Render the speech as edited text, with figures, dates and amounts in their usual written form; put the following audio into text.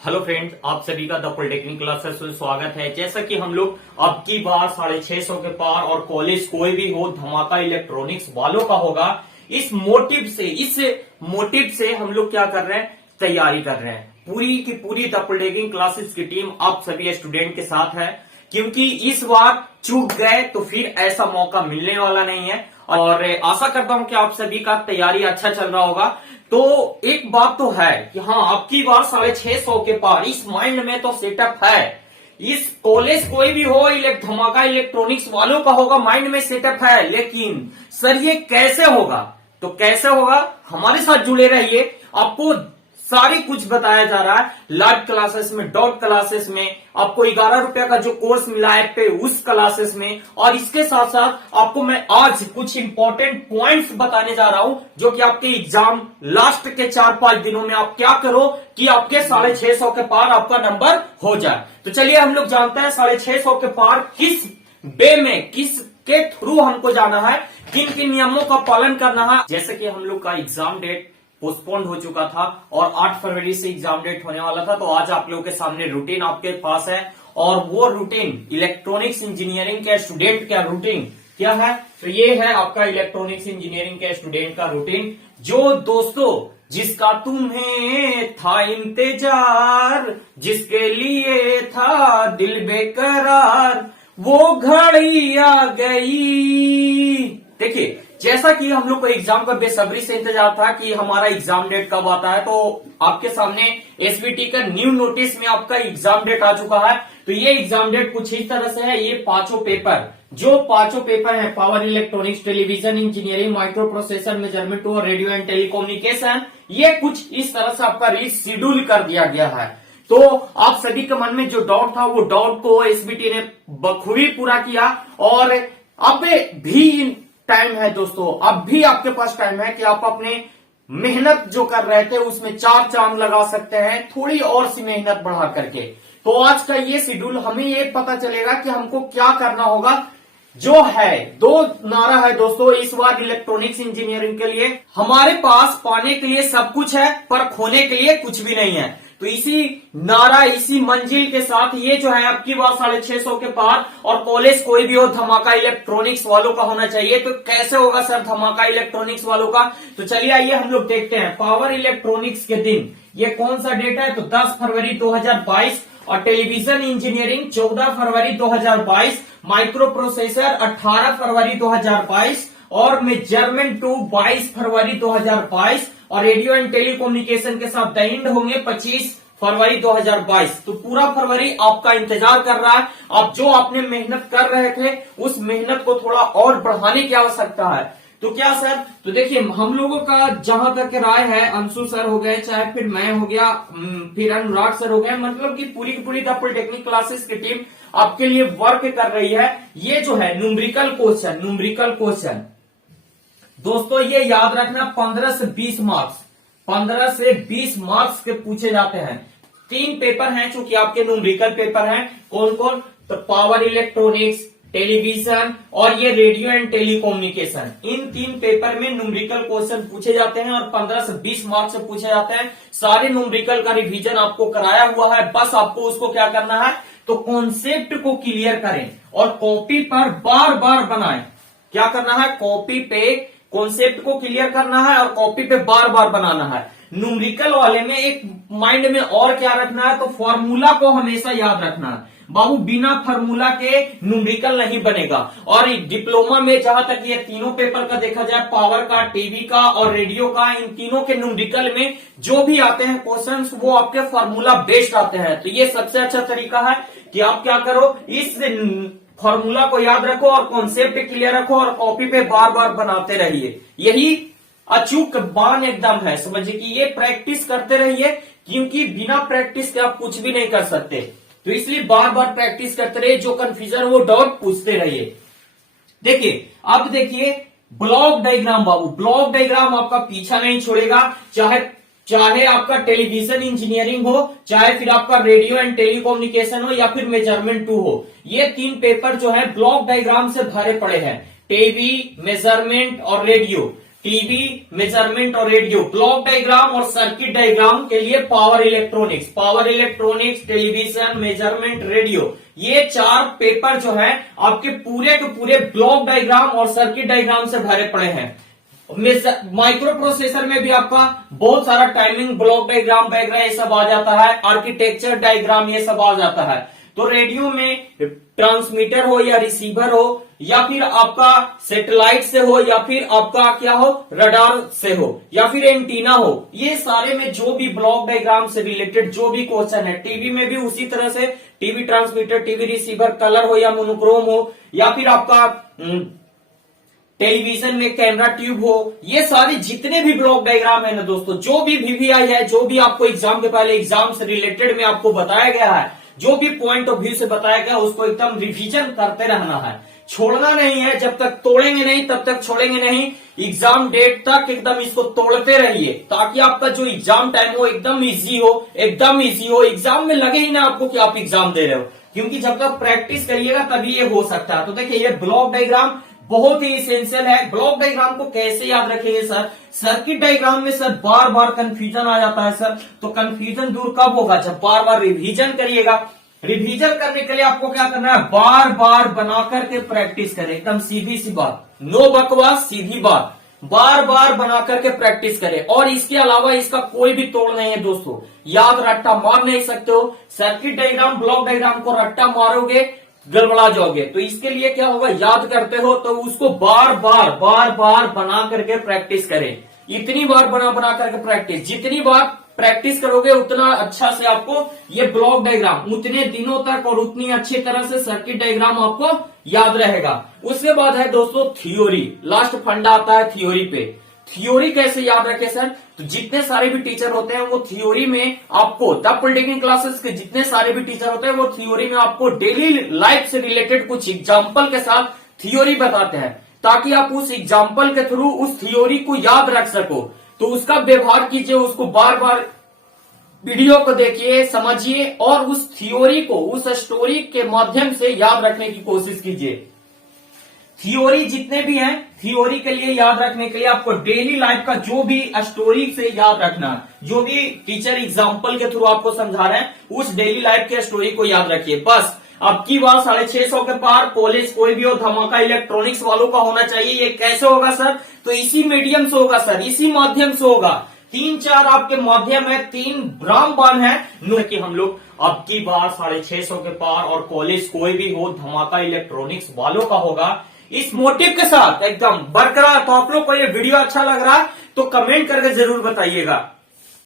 Hello friends, आप सभी का द पॉलिटेक्निक क्लासेस में स्वागत है। जैसा कि हम लोग अब की बार 650 के पार और कॉलेज कोई भी हो धमाका इलेक्ट्रॉनिक्स वालों का होगा, इस मोटिव से हम लोग क्या कर रहे हैं, तैयारी कर रहे हैं। पूरी की पूरी द पॉलिटेक्निक क्लासेस की टीम आप सभी स्टूडेंट के साथ है, क्योंकि इस बार चूक गए तो फिर ऐसा मौका मिलने वाला नहीं है। और आशा करता हूं कि आप सभी का तैयारी अच्छा चल रहा होगा। तो एक बात तो है कि हाँ, आपकी बार 650 के पार इस माइंड में तो सेटअप है। इस कॉलेज कोई भी हो, धमाका इलेक्ट्रॉनिक्स वालों का होगा, माइंड में सेटअप है। लेकिन सर ये कैसे होगा, तो कैसे होगा, हमारे साथ जुड़े रहिए। आपको सारी कुछ बताया जा रहा है लाइव क्लासेस में, डॉट क्लासेस में। आपको 11 रुपया का जो कोर्स मिला है पे उस क्लासेस में, और इसके साथ साथ आपको मैं आज कुछ इंपॉर्टेंट पॉइंट्स बताने जा रहा हूं, जो कि आपके एग्जाम लास्ट के 4-5 दिनों में आप क्या करो कि आपके 650 के पार आपका नंबर हो जाए। तो चलिए हम लोग जानते हैं 650 के पार किस वे में, किस के थ्रू हमको जाना है, किन किन नियमों का पालन करना है। जैसे कि हम लोग का एग्जाम डेट पोस्टपोन्ड हो चुका था और 8 फरवरी से एग्जाम डेट होने वाला था, तो आज आप लोगों के सामने रूटीन आपके पास है। और वो रूटीन इलेक्ट्रॉनिक्स इंजीनियरिंग के स्टूडेंट का रूटीन क्या है, तो ये है आपका इलेक्ट्रॉनिक्स इंजीनियरिंग के स्टूडेंट का रूटीन, जो दोस्तों जिसका तुम्हें था इंतजार, जिसके लिए था दिल बेकरार, वो घड़ी आ गई। देखिए, जैसा कि हम लोग को एग्जाम का बेसब्री से इंतजार था कि हमारा एग्जाम डेट कब आता है, तो आपके सामने एसबीटी का न्यू नोटिस में आपका एग्जाम डेट आ चुका है। तो ये एग्जाम डेट कुछ इस तरह से है। ये पांचों पेपर है, power electronics, television engineering, micro processor, measurement और रेडियो एंड टेलीकम्युनिकेशन, ये कुछ इस तरह से आपका शेड्यूल कर दिया गया है। तो आप सभी के मन में जो डाउट था, वो डाउट को एसबीटी ने बखूबी पूरा किया। और अब भी टाइम है दोस्तों, अब भी आपके पास टाइम है कि आप अपने मेहनत जो कर रहे थे उसमें 4 चांद लगा सकते हैं, थोड़ी और सी मेहनत बढ़ा करके। तो आज का ये शेड्यूल हमें ये पता चलेगा कि हमको क्या करना होगा। जो है 2 नारा है दोस्तों इस बार इलेक्ट्रॉनिक्स इंजीनियरिंग के लिए, हमारे पास पाने के लिए सब कुछ है पर खोने के लिए कुछ भी नहीं है। तो इसी नारा, इसी मंजिल के साथ ये जो है आपकी बार 650 के पार और कॉलेज कोई भी हो धमाका इलेक्ट्रॉनिक्स वालों का होना चाहिए। तो कैसे होगा सर धमाका इलेक्ट्रॉनिक्स वालों का, तो चलिए आइए हम लोग देखते हैं। पावर इलेक्ट्रॉनिक्स के दिन ये कौन सा डेट है, तो 10 फरवरी 2022, और टेलीविजन इंजीनियरिंग 14 फरवरी 2022, माइक्रो प्रोसेसर 18 फरवरी 2022, और मेजरमेंट 2 22 फरवरी 2022, और रेडियो एंड टेलीकम्युनिकेशन के साथ द एंड होंगे 25 फरवरी 2022। तो पूरा फरवरी आपका इंतजार कर रहा है। आप जो आपने मेहनत कर रहे थे उस मेहनत को थोड़ा और बढ़ाने की आवश्यकता है। तो क्या सर, तो देखिए हम लोगों का जहां तक राय है, अंशु सर हो गए, चाहे फिर मैं हो गया, फिर अनुराग सर हो गए, मतलब कि पूरी की पूरी द पॉलिटेक्निक क्लासेस की टीम आपके लिए वर्क कर रही है। ये जो है न्यूमेरिकल क्वेश्चन दोस्तों, ये याद रखना 15 से 20 मार्क्स के पूछे जाते हैं। 3 पेपर हैं जो कि आपके न्यूमेरिकल पेपर हैं। कौन कौन, तो पावर इलेक्ट्रॉनिक्स, टेलीविजन और ये radio and telecommunication. In 3 paper में न्यूमेरिकल क्वेश्चन पूछे जाते हैं और 15 से 20 मार्क्स से पूछे जाते हैं। सारे न्यूमेरिकल का रिवीजन आपको कराया हुआ है, बस आपको उसको क्या करना है, तो कॉन्सेप्ट को क्लियर करें और कॉपी पर बार बार बनाएं। क्या करना है, कॉपी पे कॉन्सेप्ट को क्लियर करना है और कॉपी पे बार बार बनाना है। न्यूमेरिकल वाले में एक माइंड में और क्या रखना है, तो फॉर्मूला को हमेशा याद रखना है बाबू, बिना फॉर्मूला के न्यूमेरिकल नहीं बनेगा। और डिप्लोमा में जहां तक ये तीनों पेपर का देखा जाए, पावर का, टीवी का और रेडियो का, इन तीनों के न्यूमेरिकल में जो भी आते हैं क्वेश्चंस, वो आपके फॉर्मूला बेस्ड आते हैं। तो ये सबसे अच्छा तरीका है कि आप क्या करो, इस फॉर्मूला को याद रखो और कॉन्सेप्ट क्लियर रखो और कॉपी पे बार बार बनाते रहिए। यही अचूक बान एकदम है, समझिए कि ये प्रैक्टिस करते रहिए, क्योंकि बिना प्रैक्टिस के आप कुछ भी नहीं कर सकते। तो इसलिए बार बार प्रैक्टिस करते रहिए, जो कंफ्यूजन वो डाउट पूछते रहिए। देखिए अब देखिए ब्लॉक डायग्राम बाबू, ब्लॉक डायग्राम आपका पीछा नहीं छोड़ेगा, चाहे आपका टेलीविजन इंजीनियरिंग हो, चाहे फिर आपका रेडियो एंड टेलीकम्युनिकेशन हो, या फिर मेजरमेंट 2 हो। ये 3 पेपर जो है ब्लॉक डायग्राम से भरे पड़े हैं, टीवी, मेजरमेंट और रेडियो। टीवी, मेजरमेंट और रेडियो, ब्लॉक डायग्राम और सर्किट डायग्राम के लिए power electronics, television, measurement, radio, ये 4 पेपर जो है आपके पूरे के पूरे ब्लॉक डायग्राम और सर्किट डायग्राम से भरे पड़े हैं। माइक्रो प्रोसेसर में भी आपका बहुत सारा टाइमिंग, ब्लॉक डायग्राम वगैरह ये सब आ जाता है, आर्किटेक्चर डायग्राम ये सब आ जाता है। तो रेडियो में ट्रांसमीटर हो या रिसीवर हो या फिर आपका सैटेलाइट से हो या फिर आपका क्या हो, रडार से हो या फिर एंटीना हो, ये सारे में जो भी ब्लॉक डायग्राम से रिलेटेड जो भी क्वेश्चन है, टीवी में भी उसी तरह से TV transmitter, TV receiver, colour हो या मोनोक्रोम हो या फिर आपका टेलीविजन में कैमरा ट्यूब हो, ये सारे जितने भी ब्लॉक डायग्राम है ना दोस्तों, जो भी वीवीआई है, जो भी आपको एग्जाम के पहले एग्जाम से रिलेटेड में आपको बताया गया है, जो भी पॉइंट ऑफ व्यू से बताया गया उसको एकदम रिवीजन करते रहना है, छोड़ना नहीं है। जब तक तोड़ेंगे नहीं तब तक छोड़ेंगे नहीं, एग्जाम डेट तक एकदम इसको तोड़ते रहिए ताकि आपका जो एग्जाम टाइम हो एकदम इजी हो, एग्जाम में लगे ही ना आपको कि आप एग्जाम दे रहे हो, क्योंकि जब तक प्रैक्टिस करिएगा तभी ये हो सकता है। तो देखिए ये ब्लॉक डायग्राम बहुत ही इसेंशियल है। ब्लॉक डायग्राम को कैसे याद रखेंगे सर? सर्किट डायग्राम में सर बार बार कंफ्यूजन आ जाता है सर, तो कंफ्यूजन दूर कब होगा? जब बार बार रिवीजन करिएगा। रिवीजन करने के लिए आपको क्या करना है? बार बार बना करके प्रैक्टिस करें, एकदम सीधी सी बात, नो बकवास, सीधी बात, बार बार बना करके प्रैक्टिस करें। और इसके अलावा इसका कोई भी तोड़ नहीं है दोस्तों, याद रट्टा मार नहीं सकते हो। सर्किट डायग्राम, ब्लॉक डायग्राम को रट्टा मारोगे गड़बड़ा जाओगे। तो इसके लिए क्या होगा, याद करते हो तो उसको बार बार बना करके प्रैक्टिस करें। इतनी बार बना करके प्रैक्टिस, जितनी बार प्रैक्टिस करोगे उतना अच्छा से आपको ये ब्लॉक डायग्राम उतने दिनों तक और उतनी अच्छी तरह से सर्किट डायग्राम आपको याद रहेगा। उसके बाद है दोस्तों थ्योरी, लास्ट फंडा आता है थ्योरी पे। थ्योरी कैसे याद रखे सर? तो जितने सारे भी टीचर होते हैं वो थ्योरी में आपको, द पॉलिटेक्निक क्लासेस के जितने सारे भी टीचर होते हैं वो थ्योरी में आपको डेली लाइफ से रिलेटेड कुछ एग्जाम्पल के साथ थ्योरी बताते हैं, ताकि आप उस एग्जाम्पल के थ्रू उस थ्योरी को याद रख सको। तो उसका व्यवहार कीजिए, उसको बार बार वीडियो को देखिए, समझिए और उस थ्योरी को, उस स्टोरी के माध्यम से याद रखने की कोशिश कीजिए। थ्योरी जितने भी हैं, थ्योरी के लिए याद रखने के लिए आपको डेली लाइफ का जो भी स्टोरी से याद रखना है, जो भी टीचर एग्जाम्पल के थ्रू आपको समझा रहे हैं उस डेली लाइफ के स्टोरी को याद रखिए। बस अब की बार 650 के पार कॉलेज कोई भी हो, धमाका इलेक्ट्रॉनिक्स वालों का होना चाहिए। ये कैसे होगा सर? तो इसी मीडियम से होगा सर, इसी माध्यम से होगा। 3-4 आपके माध्यम है, 3 रामबाण है कि हम लोग अब की बार 650 के पार और कॉलेज कोई भी हो, धमाका इलेक्ट्रॉनिक्स वालों का होगा, इस मोटिव के साथ एकदम बरकरार। तो आप लोग को ये वीडियो अच्छा लग रहा है तो कमेंट करके जरूर बताइएगा।